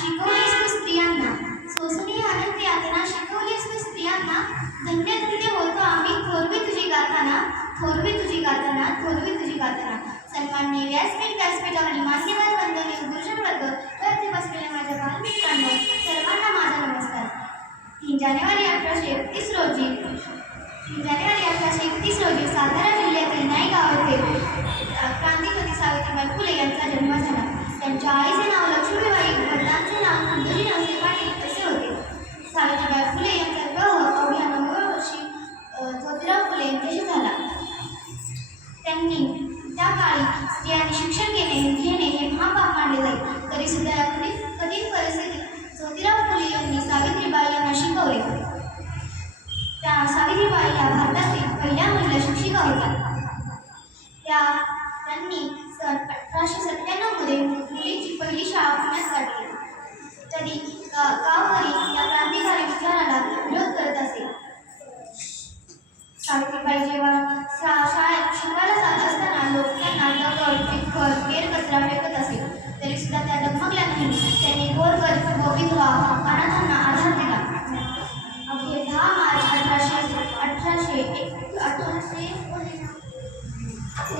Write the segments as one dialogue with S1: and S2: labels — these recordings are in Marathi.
S1: शिकवलीस तू स्त्रियांना. सोसनी अनंत यातना शिकवलीस तू स्त्रियांना. धन्य धन्य होतो आम्ही. थोरवी तुझी गाताना थोरवी तुझी गाताना थोरवी तुझी गाताना सन्माननीय व्यासपीठ व्यासपीठ आणि मान्यवर वंदनीय गुरुजन वर्ग वरती बसलेल्या माझ्या बालमित्रांनो सर्वांना माझा नमस्कार. तीन जानेवारी अठराशे एकतीस रोजी. तीन जानेवारी अठराशे एकतीस रोजी सातारा जिल्ह्यातील नाई गावातील क्रांतिपती सावित्रीबाई फुले यांचा जन्म झाला. त्यांच्या आई ज्योतिराव झाला. त्यांनी त्या काळी स्त्रियांनी शिक्षण घेणे घेणे हे महापाप मानले जाईल तरी सुद्धा या कठीण कठीण परिस्थितीत ज्योतिराव फुले यांनी सावित्रीबाई यांना शिकवले. त्या सावित्रीबाई या भारतातील पहिल्या महिला शिक्षिका होत्या. सावित्रीबाई जेव्हा शाळेत शिकवायला जात असताना लोक त्यांना दगड चिखल कचरा फेकत असेल तरी सुद्धा त्या डगमगल्या नाही त्यांनी गोरगरीब व विधवा अनाथांना आधार दिला अगदी दहा मार्च अठराशे अठराशे एक अठराशे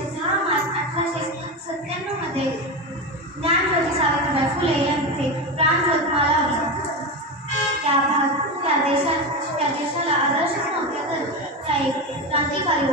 S1: दहा मार्च अठराशे सत्त्याण्णवमध्ये ज्ञानज्योती सावित्रीबाई फुले यांचे রাজি পারিব